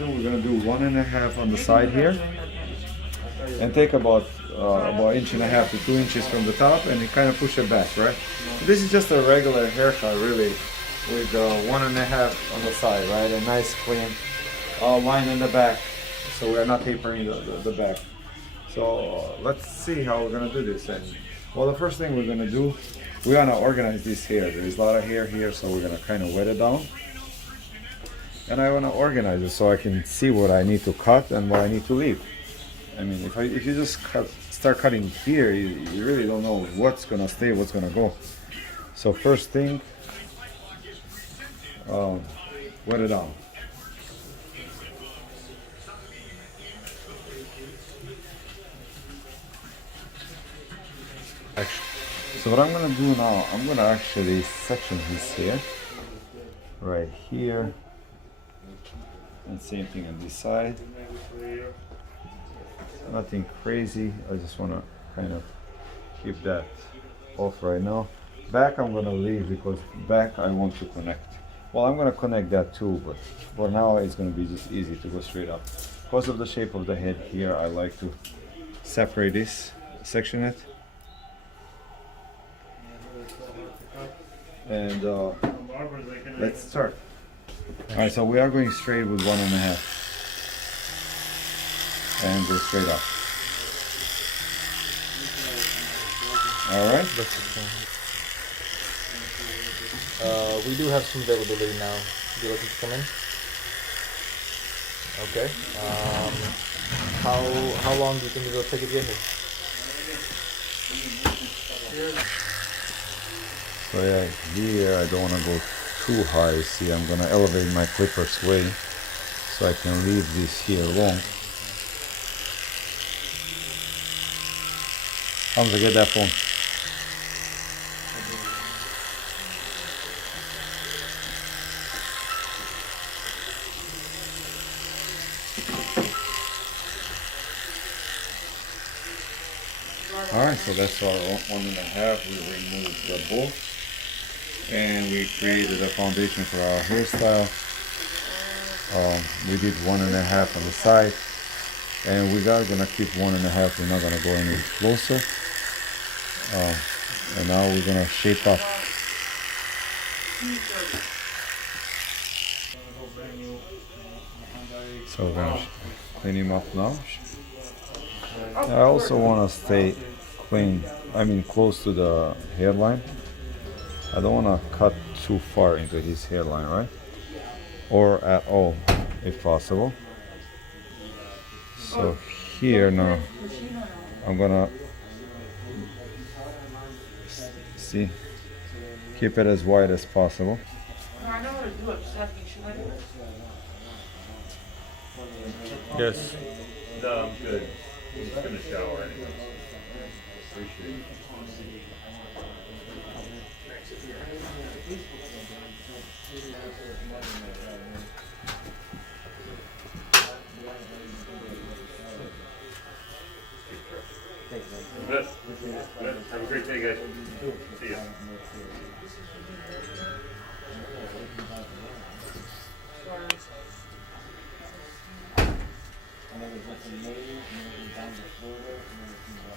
We're gonna do 1.5 on the side here, and take about inch and a half to 2 inches from the top, and you kind of push it back, right? This is just a regular haircut, really, with 1.5 on the side, right? A nice clean line in the back, so we're not tapering the back. So let's see how we're gonna do this. And well, the first thing we're gonna do, we wanna organize this hair. There's a lot of hair here, so we're gonna kind of wet it down. And I want to organize it so I can see what I need to cut and what I need to leave. I mean, if you just start cutting here, you really don't know what's gonna stay, what's gonna go. So first thing, wet it down. So what I'm gonna do now, I'm gonna actually section his hair right here. And same thing on this side. Nothing crazy. I just want to kind of keep that off right now. Back I'm going to leave because back I want to connect. Well, I'm going to connect that too, but for now it's going to be just easy to go straight up. Because of the shape of the head here, I like to separate this, section it. And let's start. Alright, so we are going straight with 1.5 and go straight up. Alright? We do have some availability now. You looking to come in? Okay. How long do you think it'll take to get here? So yeah, here I don't want to go too high. See, I'm gonna elevate my clippers way so I can leave this here long. Hamza, get that phone. Alright, so that's our 1.5. We removed the bolt. And we created a foundation for our hairstyle. We did 1.5 on the side, and we are gonna keep 1.5. We're not gonna go any closer. And now we're gonna shape up. So we're gonna clean him up now. I also want to stay clean. I mean, close to the hairline. I don't want to cut too far into his hairline, right? Or at all, if possible. So here now, I'm gonna see, keep it as wide as possible. Yes. No, I'm good. I'm just gonna shower anyway. Appreciate it. Good. Good. Have a great day, guys. See ya.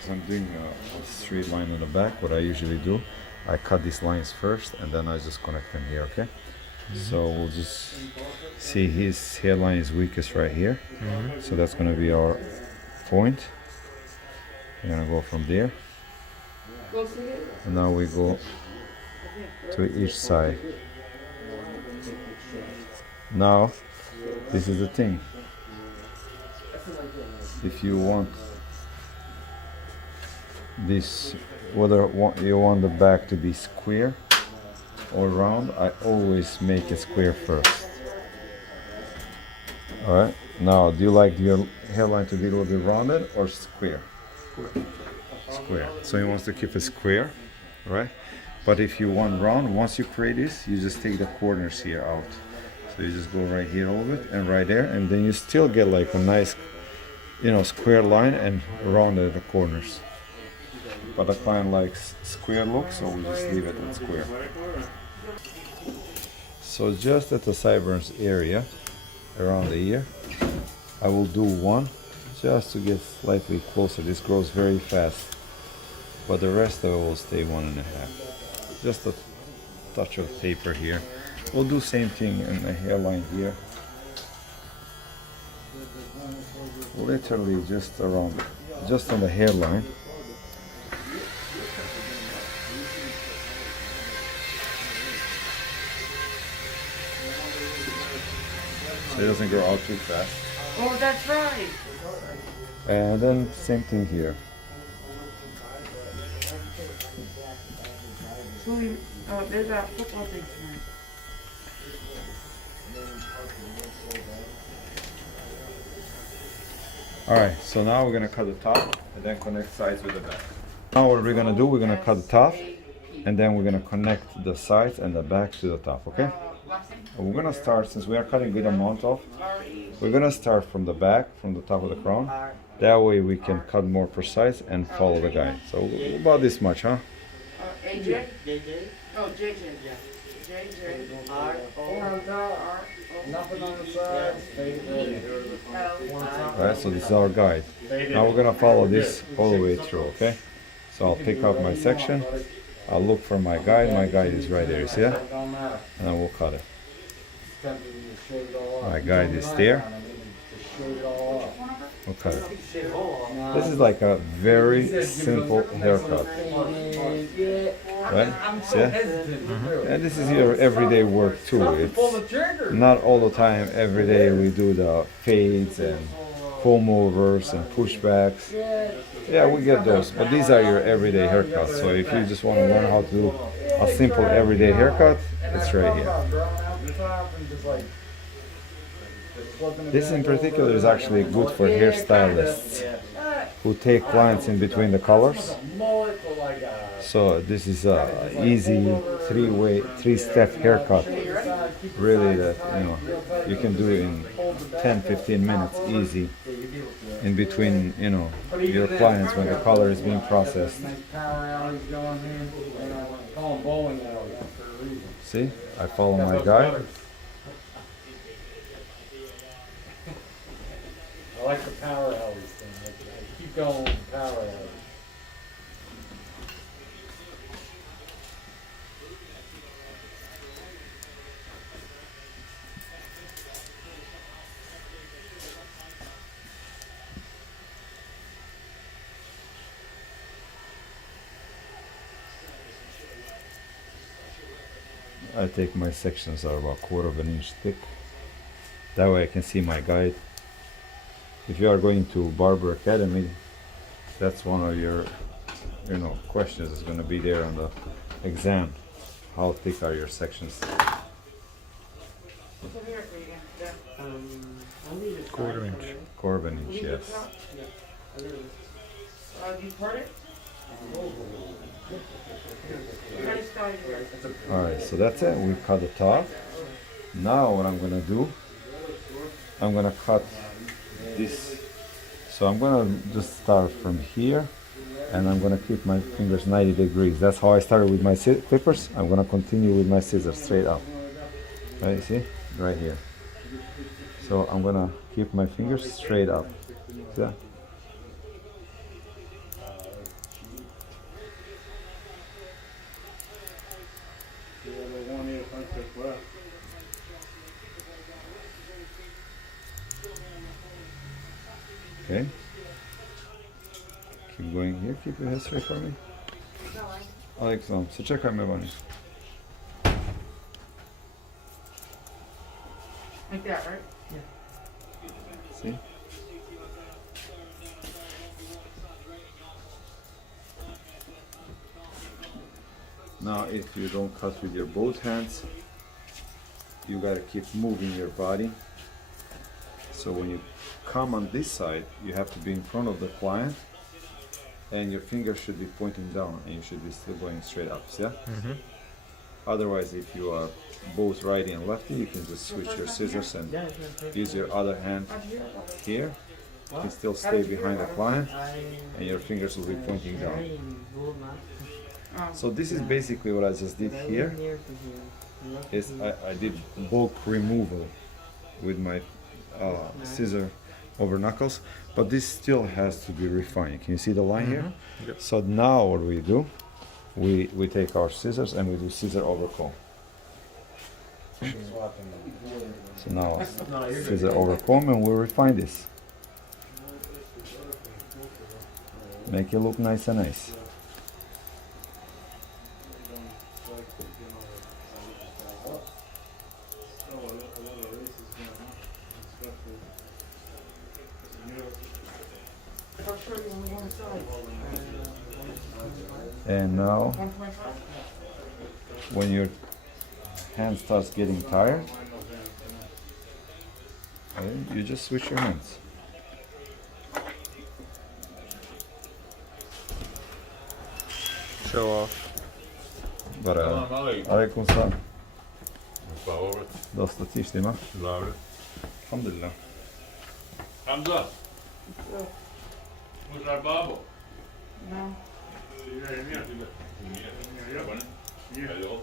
So I'm doing a straight line in the back. What I usually do, I cut these lines first and then I just connect them here, okay? So we'll just see his hairline is weakest right here. So that's gonna be our point. We're gonna go from there. And now we go to each side. Now, this is the thing. If you want this, whether you want the back to be square or round, I always make it square first. Alright, now do you like your hairline to be a little bit rounded or square? Square. So he wants to keep it square, right? But if you want round, once you create this, you just take the corners here out. So you just go right here a little bit and right there, and then you still get like a nice, square line and round at the corners. But the client likes square look, so we just leave it at square. So just at the sideburns area, around the ear, I will do one just to get slightly closer. This grows very fast, but the rest of it will stay 1.5. Just a touch of taper here. We'll do same thing in the hairline here. Literally just around, just on the hairline. So it doesn't grow out too fast. Oh, that's right. And then same thing here. So there's a football thing tonight. Alright, so now we're gonna cut the top and then connect sides with the back. Now what we're gonna do, we're gonna cut the top and then we're gonna connect the sides and the back to the top, okay? We're gonna start, since we are cutting good amount off, we're gonna start from the back, from the top of the crown. That way we can cut more precise and follow the guide. So about this much, huh? AJ? Oh, JJ. JJ. R. Nothing on the sides. Alright, so this is our guide. Now we're gonna follow this all the way through, okay? So I'll pick up my section, I'll look for my guide is right there, you see that? And then we'll cut it. My guide is there. We'll cut it. This is like a very simple haircut. Right? See that? And this is your everyday work too. It's not all the time, every day we do the fades and comb overs and pushbacks. Yeah, we get those, but these are your everyday haircuts. So if you just want to learn how to do a simple everyday haircut, it's right here. This in particular is actually good for hairstylists who take clients in between the colors. So this is a easy three-step haircut. Really, that you can do in 10-15 minutes easy in between your clients when the color is being processed. See, I follow my guide. I like the power alleys thing. I keep going with the power alleys. I take my sections are about 1/4 inch thick. That way I can see my guide. If you are going to Barber Academy, that's one of your questions is going to be there on the exam. How thick are your sections? 1/4 inch. 1/4 inch, yes. You part it? Alright, so that's it. We cut the top. Now what I'm going to do, I'm going to cut this. So I'm going to just start from here and I'm going to keep my fingers 90 degrees. That's how I started with my clippers. I'm going to continue with my scissors straight up. Right, see? Right here. So I'm going to keep my fingers straight up. See that? Okay. Keep going here. Keep your head straight for me. Alex, so czekaj mnie. Like that, right? See? Now, if you don't cut with your both hands, you gotta keep moving your body. So when you come on this side, you have to be in front of the client and your fingers should be pointing down and you should be still going straight up, yeah? Mm-hmm. Otherwise, if you are both righty and lefty, you can just switch your scissors and use your other hand here. You can still stay behind the client and your fingers will be pointing down. So this is basically what I just did here. Is I did bulk removal with my scissor over knuckles, but this still has to be refined. Can you see the line here? Yep. So now what we do, we take our scissors and we do scissor over comb. So now scissor over comb and we refine this. Make it look nice and nice. I'll show you on one side. And now 1.5? when your hand starts getting tired, okay, you just switch your hands. Show off. Bara, Alaikum. alaikum salam. Favor. Dosta ti štima? Dobro. Alhamdulillah. Hamza. Where's our Bible? No. Hello.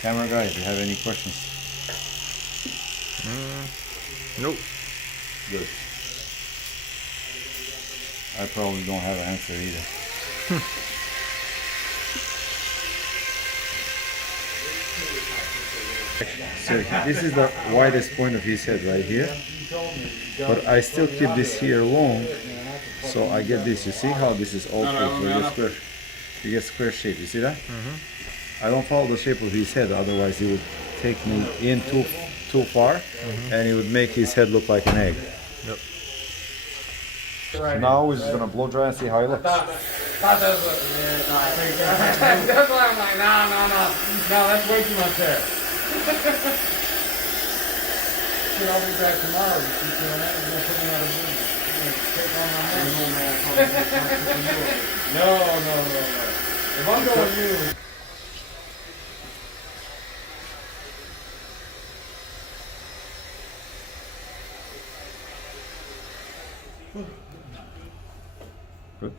Camera guy, do you have any questions? Nope. Good. I probably don't have an answer either. So this is the widest point of his head right here, but I still keep this here long, so I get this. You see how this is all so you get square. You get square shape. You see that? I don't follow the shape of his head, otherwise it would take me in too far, and it would make his head look like an egg. Yep. So now we're just gonna blow dry and see how it looks. That's why I'm like, no, that's way too much hair. Shit, I'll be back tomorrow. You keep doing that, you're gonna put me out of business. You're gonna take on my No. If I'm going you. Good.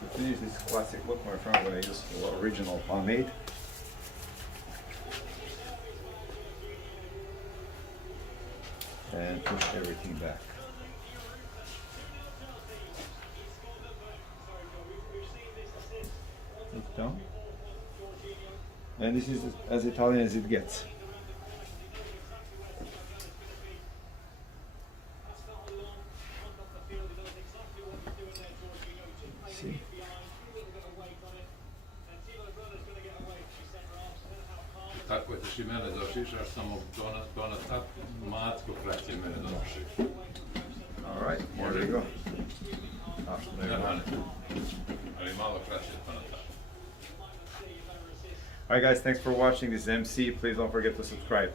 To finish this classic look, my friend, I'm going to use the original pomade. And push everything back. Look down. And this is as Italian as it gets. See? Tako ćeš i mene došišaš, samo to na tak matko kraće mene došiš. Alright, there you go. Ali malo kraće to na tak. Alright guys, thanks for watching this MC. Please don't forget to subscribe.